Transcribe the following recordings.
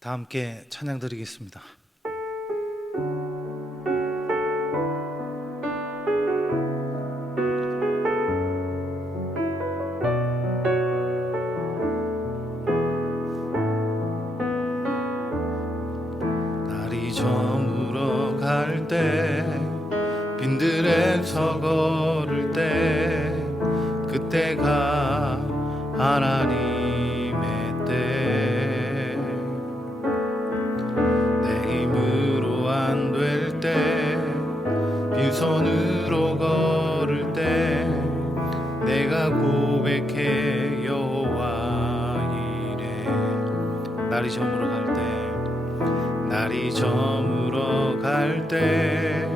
다 함께 찬양 드리겠습니다. 날이 저물어 갈 때 빈들에서 걸을 때 그때가 하나님의 때, 내 힘으로 안 될 때 빈손으로 걸을 때 내가 고백해 여호와 이래. 날이 저물어 갈 때, 날이 저물어 갈 때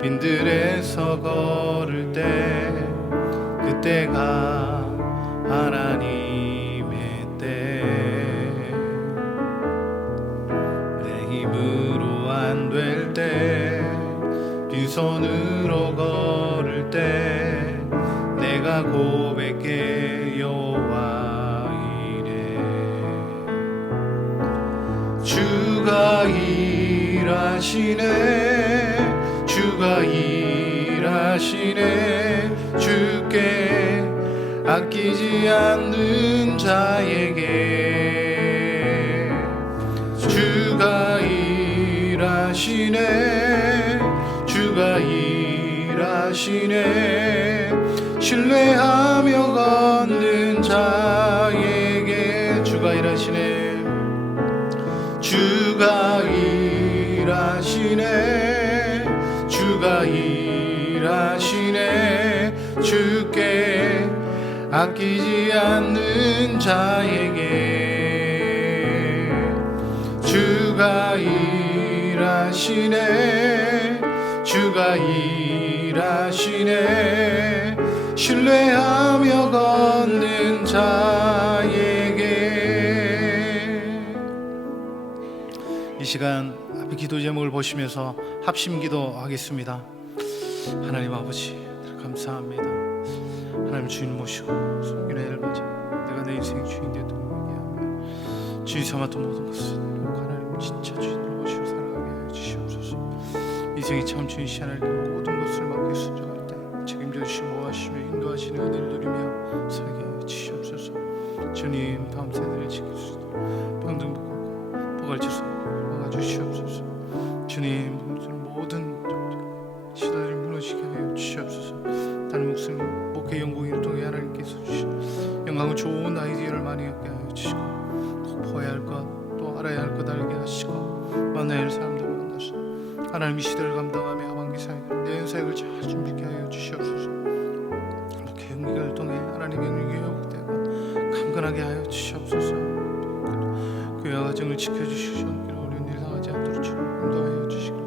빈들에서 걸을 때 그때가 하나님의 때, 내 힘으로 안 될 때 빈손으로 걸을 때 내가 고백해 여호와 이래. 주가 일하시네, 주가 일하시네, 주께 아끼지 않는 자에게. 주가 일하시네, 주가 일하시네, 신뢰하며 걷는 자에게. 주가 일하시네, 주가 일하시네, 주가 일하시네, 주께 아끼지 않는 자에게. 주가 일하시네, 주가 일하시네, 신뢰하며 걷는 자에게. 이 시간 앞에 기도 제목을 보시면서 합심 기도하겠습니다. 하나님 아버지 감사합니다. 하나님 주인 모시고 성기를 앨바지 내가 내 인생 주인 되도록 하며 주인 삼았던 모든 것을 하나님 진짜 주인으로 모시고 살아가게 하여 주시옵소서. 인생이 참 주인이시 하나님께 모든 것을 맡겨 순종할 때 책임져 주시고 모하시며 인도하시는 은혜를 누리며 살게 하여 주시옵소서. 주님 다음 세대를 지킬 수 있도록 병든 복과 포괄적 막아주시옵소서. 주님, 모든 시대를 무너지게 하여 주시옵소서. 다른 목사님 목회 연구인을 통해 하나님께서 주신 영광과 좋은 아이디어를 많이 얻게 하여 주시고, 꼭 보아야 할 것, 또 알아야 할 것 알게 하시고, 만나야 할 사람들을 만나서 하나님 이 시대를 감당하며 하반기 사역을, 내년 사역을 잘 준비케 하여 주시옵소서. 목회 연구인을 통해 하나님의 영역이 회복되고 강건하게 하여 주시옵소서. 교회와 가정을 지켜주시고 어려운 일 당하지 않도록 주님 인도하여 주시기를.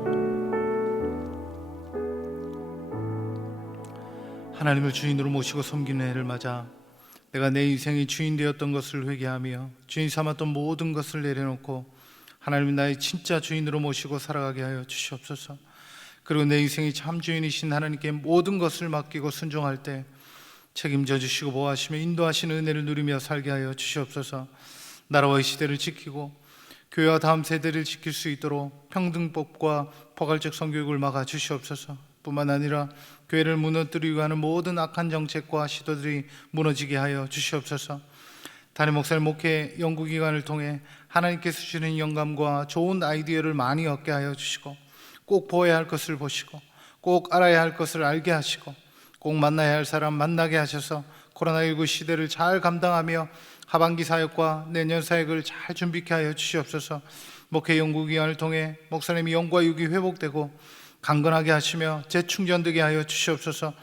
하나님을 주인으로 모시고 섬기는 해를 맞아 내가 내 인생의 주인 되었던 것을 회개하며 주인 삼았던 모든 것을 내려놓고 하나님이 나의 진짜 주인으로 모시고 살아가게 하여 주시옵소서. 그리고 내 인생의 참 주인이신 하나님께 모든 것을 맡기고 순종할 때 책임져 주시고 보호하시며 인도하시는 은혜를 누리며 살게 하여 주시옵소서. 나라와 이 시대를 지키고 교회와 다음 세대를 지킬 수 있도록 평등법과 포괄적 성교육을 막아 주시옵소서. 뿐만 아니라 교회를 무너뜨리고 하는 모든 악한 정책과 시도들이 무너지게 하여 주시옵소서. 담임 목사님 목회 연구기관을 통해 하나님께서 주시는 영감과 좋은 아이디어를 많이 얻게 하여 주시고, 꼭 보아야 할 것을 보시고, 꼭 알아야 할 것을 알게 하시고, 꼭 만나야 할 사람 만나게 하셔서 코로나19 시대를 잘 감당하며 하반기 사역과 내년 사역을 잘 준비케 하여 주시옵소서. 목회 연구기관을 통해 목사님이 영과 육이 회복되고 강건하게 하시며 재충전되게 하여 주시옵소서.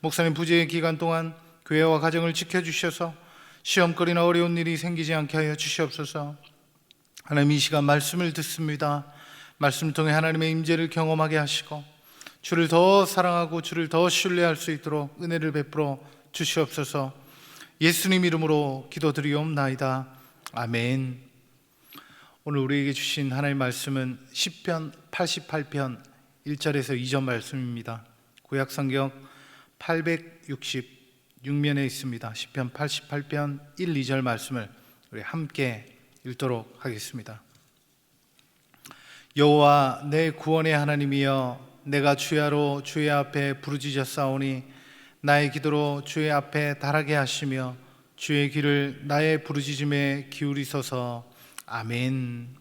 목사님 부재의 기간 동안 교회와 가정을 지켜주셔서 시험거리나 어려운 일이 생기지 않게 하여 주시옵소서. 하나님, 이 시간 말씀을 듣습니다. 말씀을 통해 하나님의 임재를 경험하게 하시고 주를 더 사랑하고 주를 더 신뢰할 수 있도록 은혜를 베풀어 주시옵소서. 예수님 이름으로 기도드리옵나이다. 아멘. 오늘 우리에게 주신 하나님의 말씀은 시편 88편 1절에서 2절 말씀입니다. 구약성경 866면에 있습니다. 시편 88편 1, 2절 말씀을 우리 함께 읽도록 하겠습니다. 여호와 내 구원의 하나님이여, 내가 주야로 주의 앞에 부르짖었사오니 나의 기도로 주의 앞에 달하게 하시며 주의 귀를 나의 부르짖음에 기울이소서. 아멘.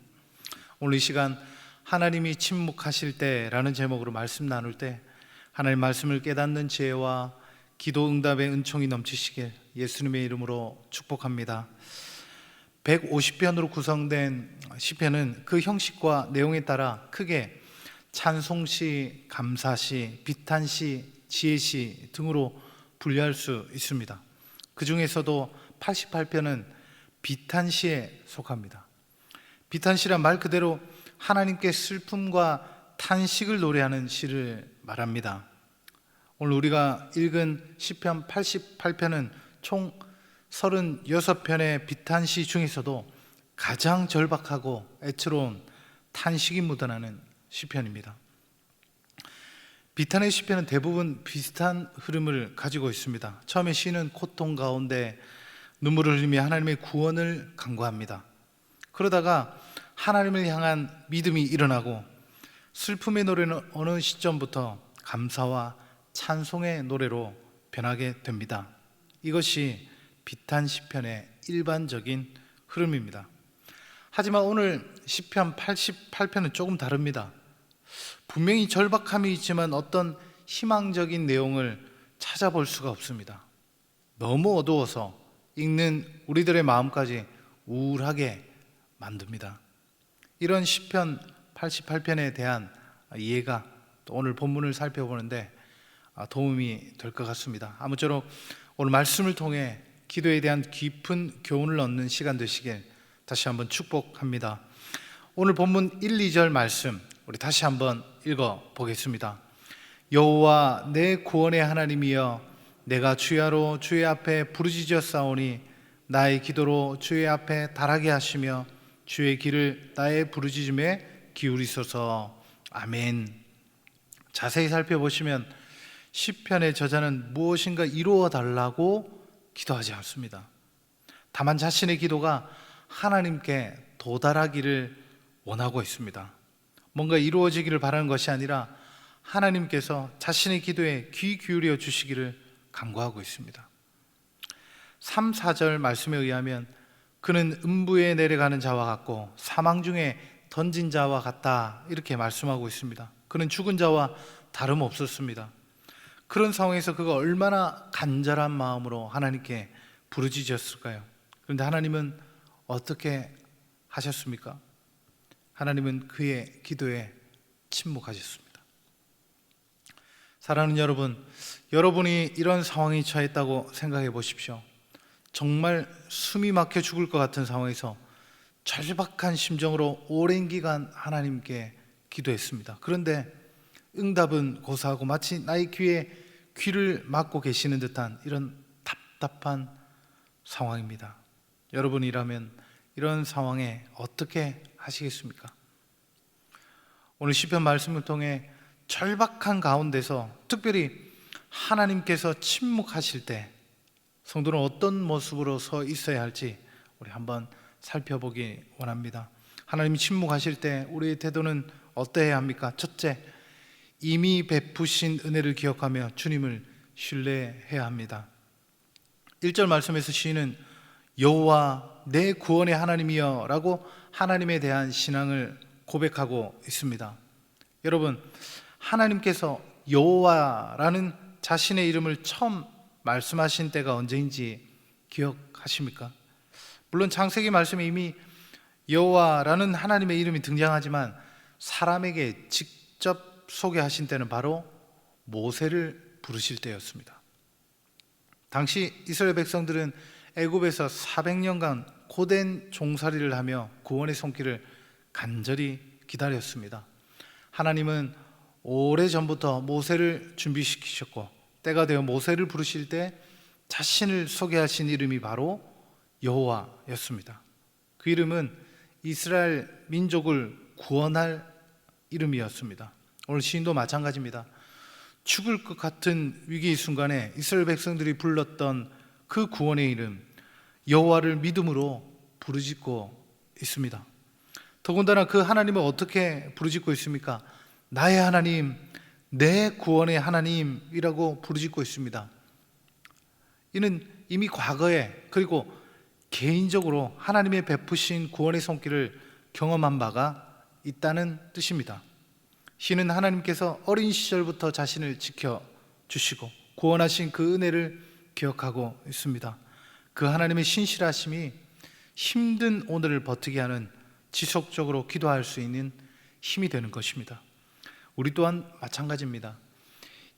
오늘 이 시간 하나님이 침묵하실 때라는 제목으로 말씀 나눌 때 하나님 말씀을 깨닫는 지혜와 기도 응답의 은총이 넘치시길 예수님의 이름으로 축복합니다. 150편으로 구성된 시편은 그 형식과 내용에 따라 크게 찬송시, 감사시, 비탄시, 지혜시 등으로 분류할 수 있습니다. 그 중에서도 88편은 비탄시에 속합니다. 비탄시란 말 그대로 하나님께 슬픔과 탄식을 노래하는 시를 말합니다. 오늘 우리가 읽은 시편 88편은 총 36편의 비탄시 중에서도 가장 절박하고 애처로운 탄식이 묻어나는 시편입니다. 비탄의 시편은 대부분 비슷한 흐름을 가지고 있습니다. 처음에 시는 고통 가운데 눈물을 흘리며 하나님의 구원을 간구합니다. 그러다가 하나님을 향한 믿음이 일어나고 슬픔의 노래는 어느 시점부터 감사와 찬송의 노래로 변하게 됩니다. 이것이 비탄 시편의 일반적인 흐름입니다. 하지만 오늘 시편 88편은 조금 다릅니다. 분명히 절박함이 있지만 어떤 희망적인 내용을 찾아볼 수가 없습니다. 너무 어두워서 읽는 우리들의 마음까지 우울하게 만듭니다. 이런 시편 88편에 대한 이해가 또 오늘 본문을 살펴보는데 도움이 될 것 같습니다. 아무쪼록 오늘 말씀을 통해 기도에 대한 깊은 교훈을 얻는 시간 되시길 다시 한번 축복합니다. 오늘 본문 1, 2절 말씀 우리 다시 한번 읽어 보겠습니다. 여호와 내 구원의 하나님이여, 내가 주야로 주의 앞에 부르짖었사오니 나의 기도로 주의 앞에 달하게 하시며 주의 귀를 나의 부르짖음에 기울이소서. 아멘. 자세히 살펴보시면 시편의 저자는 무엇인가 이루어 달라고 기도하지 않습니다. 다만 자신의 기도가 하나님께 도달하기를 원하고 있습니다. 뭔가 이루어지기를 바라는 것이 아니라 하나님께서 자신의 기도에 귀 기울여 주시기를 간구하고 있습니다. 3, 4절 말씀에 의하면 그는 음부에 내려가는 자와 같고 사망 중에 던진 자와 같다, 이렇게 말씀하고 있습니다. 그는 죽은 자와 다름없었습니다. 그런 상황에서 그가 얼마나 간절한 마음으로 하나님께 부르짖었을까요? 그런데 하나님은 어떻게 하셨습니까? 하나님은 그의 기도에 침묵하셨습니다. 사랑하는 여러분, 여러분이 이런 상황에 처했다고 생각해 보십시오. 정말 숨이 막혀 죽을 것 같은 상황에서 절박한 심정으로 오랜 기간 하나님께 기도했습니다. 그런데 응답은 고사하고 마치 나의 귀에 귀를 막고 계시는 듯한 이런 답답한 상황입니다. 여러분이라면 이런 상황에 어떻게 하시겠습니까? 오늘 시편 말씀을 통해 절박한 가운데서 특별히 하나님께서 침묵하실 때 성도는 어떤 모습으로 서 있어야 할지 우리 한번 살펴보기 원합니다. 하나님이 침묵하실 때 우리의 태도는 어떠해야 합니까? 첫째, 이미 베푸신 은혜를 기억하며 주님을 신뢰해야 합니다. 1절 말씀에서 시인은 여호와 내 구원의 하나님이여 라고 하나님에 대한 신앙을 고백하고 있습니다. 여러분, 하나님께서 여호와라는 자신의 이름을 처음 말씀하신 때가 언제인지 기억하십니까? 물론 창세기 말씀에 이미 여호와라는 하나님의 이름이 등장하지만 사람에게 직접 소개하신 때는 바로 모세를 부르실 때였습니다. 당시 이스라엘 백성들은 애굽에서 400년간 고된 종살이를 하며 구원의 손길을 간절히 기다렸습니다. 하나님은 오래전부터 모세를 준비시키셨고 때가 되어 모세를 부르실 때 자신을 소개하신 이름이 바로 여호와였습니다. 그 이름은 이스라엘 민족을 구원할 이름이었습니다. 오늘 시인도 마찬가지입니다. 죽을 것 같은 위기의 순간에 이스라엘 백성들이 불렀던 그 구원의 이름 여호와를 믿음으로 부르짖고 있습니다. 더군다나 그 하나님을 어떻게 부르짖고 있습니까? 나의 하나님, 내 구원의 하나님이라고 부르짖고 있습니다. 이는 이미 과거에 그리고 개인적으로 하나님의 베푸신 구원의 손길을 경험한 바가 있다는 뜻입니다. 시는 하나님께서 어린 시절부터 자신을 지켜주시고 구원하신 그 은혜를 기억하고 있습니다. 그 하나님의 신실하심이 힘든 오늘을 버티게 하는 지속적으로 기도할 수 있는 힘이 되는 것입니다. 우리 또한 마찬가지입니다.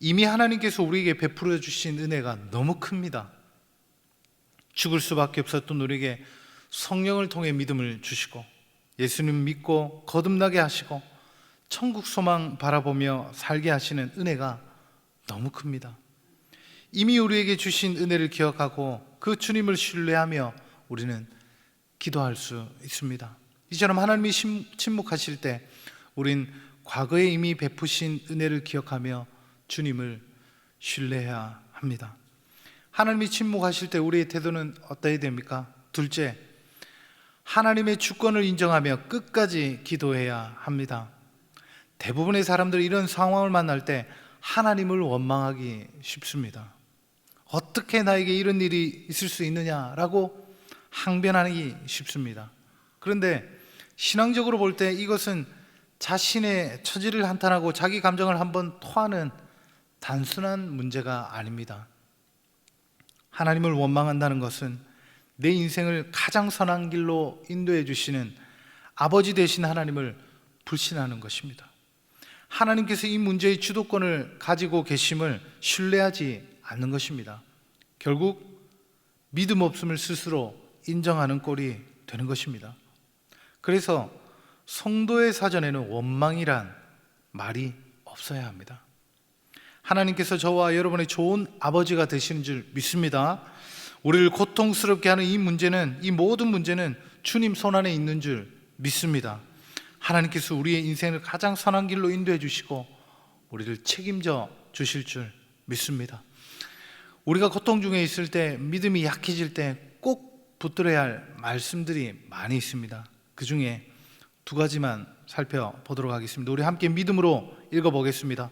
이미 하나님께서 우리에게 베풀어 주신 은혜가 너무 큽니다. 죽을 수밖에 없었던 우리에게 성령을 통해 믿음을 주시고 예수님 믿고 거듭나게 하시고 천국 소망 바라보며 살게 하시는 은혜가 너무 큽니다. 이미 우리에게 주신 은혜를 기억하고 그 주님을 신뢰하며 우리는 기도할 수 있습니다. 이처럼 하나님이 침묵하실 때 우린 과거에 이미 베푸신 은혜를 기억하며 주님을 신뢰해야 합니다. 하나님이 침묵하실 때 우리의 태도는 어떠해야 됩니까? 둘째, 하나님의 주권을 인정하며 끝까지 기도해야 합니다. 대부분의 사람들이 이런 상황을 만날 때 하나님을 원망하기 쉽습니다. 어떻게 나에게 이런 일이 있을 수 있느냐라고 항변하기 쉽습니다. 그런데 신앙적으로 볼 때 이것은 자신의 처지를 한탄하고 자기 감정을 한번 토하는 단순한 문제가 아닙니다. 하나님을 원망한다는 것은 내 인생을 가장 선한 길로 인도해 주시는 아버지 되신 하나님을 불신하는 것입니다. 하나님께서 이 문제의 주도권을 가지고 계심을 신뢰하지 않는 것입니다. 결국 믿음 없음을 스스로 인정하는 꼴이 되는 것입니다. 그래서 성도의 사전에는 원망이란 말이 없어야 합니다. 하나님께서 저와 여러분의 좋은 아버지가 되시는 줄 믿습니다. 우리를 고통스럽게 하는 이 모든 문제는 주님 손안에 있는 줄 믿습니다. 하나님께서 우리의 인생을 가장 선한 길로 인도해 주시고 우리를 책임져 주실 줄 믿습니다. 우리가 고통 중에 있을 때, 믿음이 약해질 때 꼭 붙들어야 할 말씀들이 많이 있습니다. 그 중에 두 가지만 살펴보도록 하겠습니다. 우리 함께 믿음으로 읽어보겠습니다.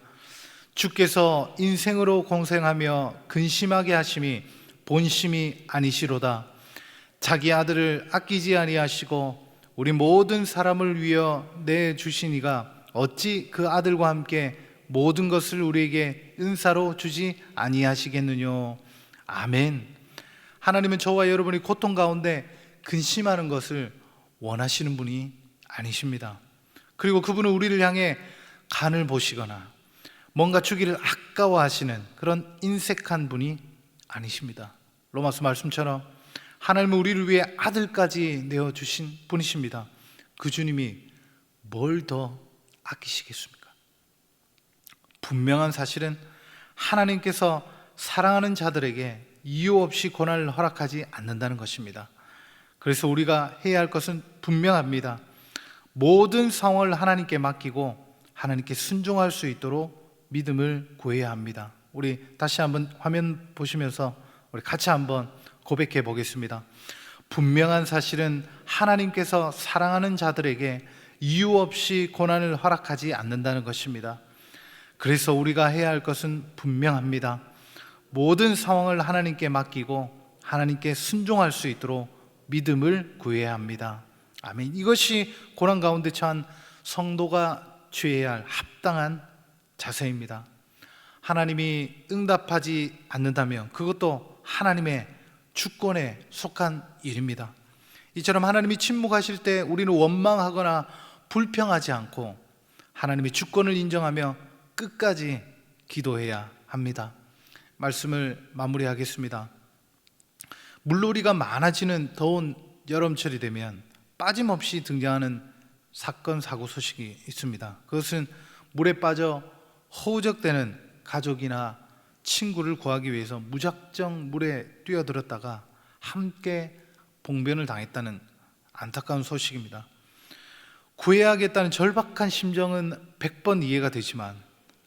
주께서 인생으로 공생하며 근심하게 하심이 본심이 아니시로다. 자기 아들을 아끼지 아니하시고 우리 모든 사람을 위하여 내주신 이가 어찌 그 아들과 함께 모든 것을 우리에게 은사로 주지 아니하시겠느뇨. 아멘. 하나님은 저와 여러분이 고통 가운데 근심하는 것을 원하시는 분이 아니십니다. 그리고 그분은 우리를 향해 간을 보시거나 뭔가 주기를 아까워하시는 그런 인색한 분이 아니십니다. 로마서 말씀처럼 하나님은 우리를 위해 아들까지 내어주신 분이십니다. 그 주님이 뭘 더 아끼시겠습니까? 분명한 사실은 하나님께서 사랑하는 자들에게 이유 없이 고난을 허락하지 않는다는 것입니다. 그래서 우리가 해야 할 것은 분명합니다. 모든 상황을 하나님께 맡기고 하나님께 순종할 수 있도록 믿음을 구해야 합니다. 우리 다시 한번 화면 보시면서 우리 같이 한번 고백해 보겠습니다. 분명한 사실은 하나님께서 사랑하는 자들에게 이유 없이 고난을 허락하지 않는다는 것입니다. 그래서 우리가 해야 할 것은 분명합니다. 모든 상황을 하나님께 맡기고 하나님께 순종할 수 있도록 믿음을 구해야 합니다. 아멘. 이것이 고난 가운데 처한 성도가 취해야 할 합당한 자세입니다. 하나님이 응답하지 않는다면 그것도 하나님의 주권에 속한 일입니다. 이처럼 하나님이 침묵하실 때 우리는 원망하거나 불평하지 않고 하나님의 주권을 인정하며 끝까지 기도해야 합니다. 말씀을 마무리하겠습니다. 물놀이가 많아지는 더운 여름철이 되면 빠짐없이 등장하는 사건, 사고 소식이 있습니다. 그것은 물에 빠져 허우적대는 가족이나 친구를 구하기 위해서 무작정 물에 뛰어들었다가 함께 봉변을 당했다는 안타까운 소식입니다. 구해야겠다는 절박한 심정은 100번 이해가 되지만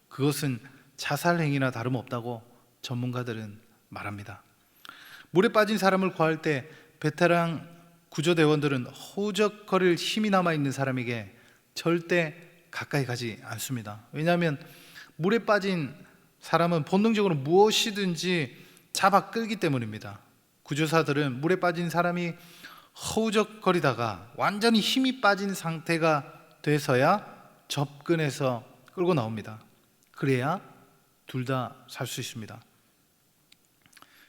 그것은 자살 행위나 다름없다고 전문가들은 말합니다. 물에 빠진 사람을 구할 때 베테랑 구조대원들은 허우적거릴 힘이 남아있는 사람에게 절대 가까이 가지 않습니다. 왜냐하면 물에 빠진 사람은 본능적으로 무엇이든지 잡아 끌기 때문입니다. 구조사들은 물에 빠진 사람이 허우적거리다가 완전히 힘이 빠진 상태가 돼서야 접근해서 끌고 나옵니다. 그래야 둘 다 살 수 있습니다.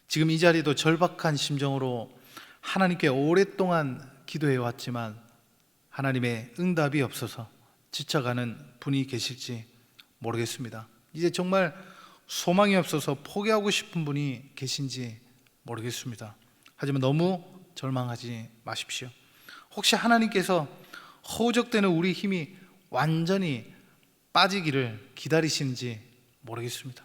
지금 이 자리도 절박한 심정으로 하나님께 오랫동안 기도해 왔지만 하나님의 응답이 없어서 지쳐가는 분이 계실지 모르겠습니다. 이제 정말 소망이 없어서 포기하고 싶은 분이 계신지 모르겠습니다. 하지만 너무 절망하지 마십시오. 혹시 하나님께서 허우적대는 우리 힘이 완전히 빠지기를 기다리시는지 모르겠습니다.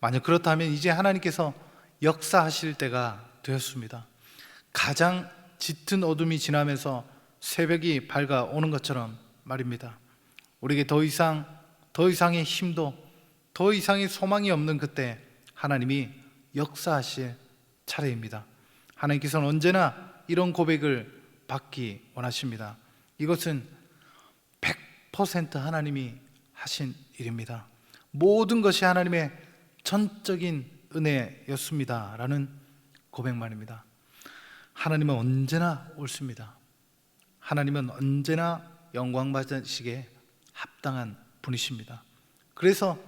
만약 그렇다면 이제 하나님께서 역사하실 때가 되었습니다. 가장 짙은 어둠이 지나면서 새벽이 밝아오는 것처럼 말입니다. 우리에게 더 이상의 힘도 더 이상의 소망이 없는 그때 하나님이 역사하실 차례입니다. 하나님께서는 언제나 이런 고백을 받기 원하십니다. 이것은 100% 하나님이 하신 일입니다. 모든 것이 하나님의 전적인 은혜였습니다 라는 고백만입니다. 하나님은 언제나 옳습니다. 하나님은 언제나 영광 받으시기에 합당한 분이십니다. 그래서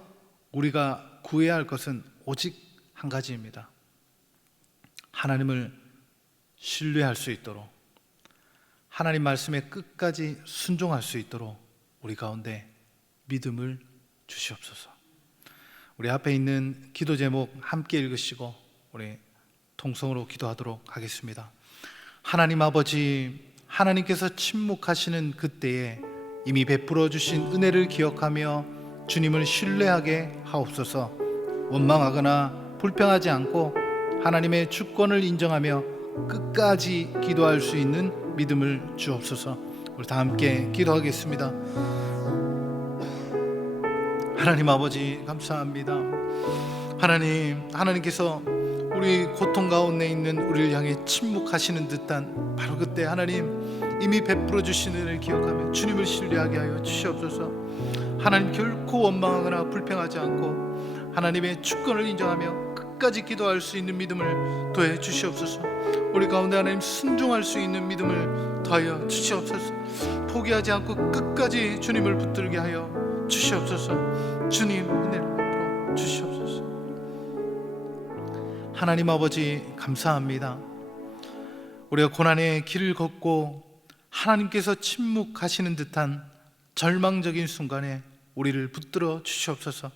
우리가 구해야 할 것은 오직 한 가지입니다. 하나님을 신뢰할 수 있도록, 하나님 말씀에 끝까지 순종할 수 있도록 우리 가운데 믿음을 주시옵소서. 우리 앞에 있는 기도 제목 함께 읽으시고 우리 통성으로 기도하도록 하겠습니다. 하나님 아버지, 하나님께서 침묵하시는 그때에 이미 베풀어 주신 은혜를 기억하며 주님을 신뢰하게 하옵소서. 원망하거나 불평하지 않고 하나님의 주권을 인정하며 끝까지 기도할 수 있는 믿음을 주옵소서. 우리 다 함께 기도하겠습니다. 하나님 아버지 감사합니다. 하나님께서 우리 고통 가운데 있는 우리를 향해 침묵하시는 듯한 바로 그때 하나님 이미 베풀어 주신 은혜를 기억하며 주님을 신뢰하게 하여 주시옵소서. 하나님 결코 원망하거나 불평하지 않고 하나님의 주권을 인정하며 끝까지 기도할 수 있는 믿음을 더해 주시옵소서. 우리 가운데 하나님 순종할 수 있는 믿음을 더하여 주시옵소서. 포기하지 않고 끝까지 주님을 붙들게 하여 주시옵소서. 주님 은혜를 베풀어 주시옵소서. 하나님 아버지 감사합니다. 우리가 고난의 길을 걷고 하나님께서 침묵하시는 듯한 절망적인 순간에 우리를 붙들어 주시옵소서.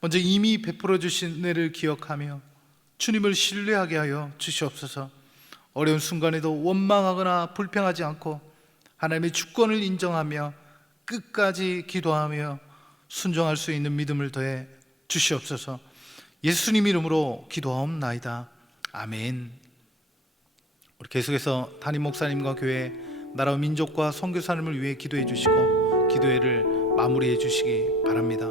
먼저 이미 베풀어 주신 은혜를 기억하며 주님을 신뢰하게 하여 주시옵소서. 어려운 순간에도 원망하거나 불평하지 않고 하나님의 주권을 인정하며 끝까지 기도하며 순종할 수 있는 믿음을 더해 주시옵소서. 예수님 이름으로 기도하옵나이다. 아멘. 우리 계속해서 담임 목사님과 교회, 나라와 민족과 선교사님을 위해 기도해 주시고 기도회를 마무리해 주시기 바랍니다.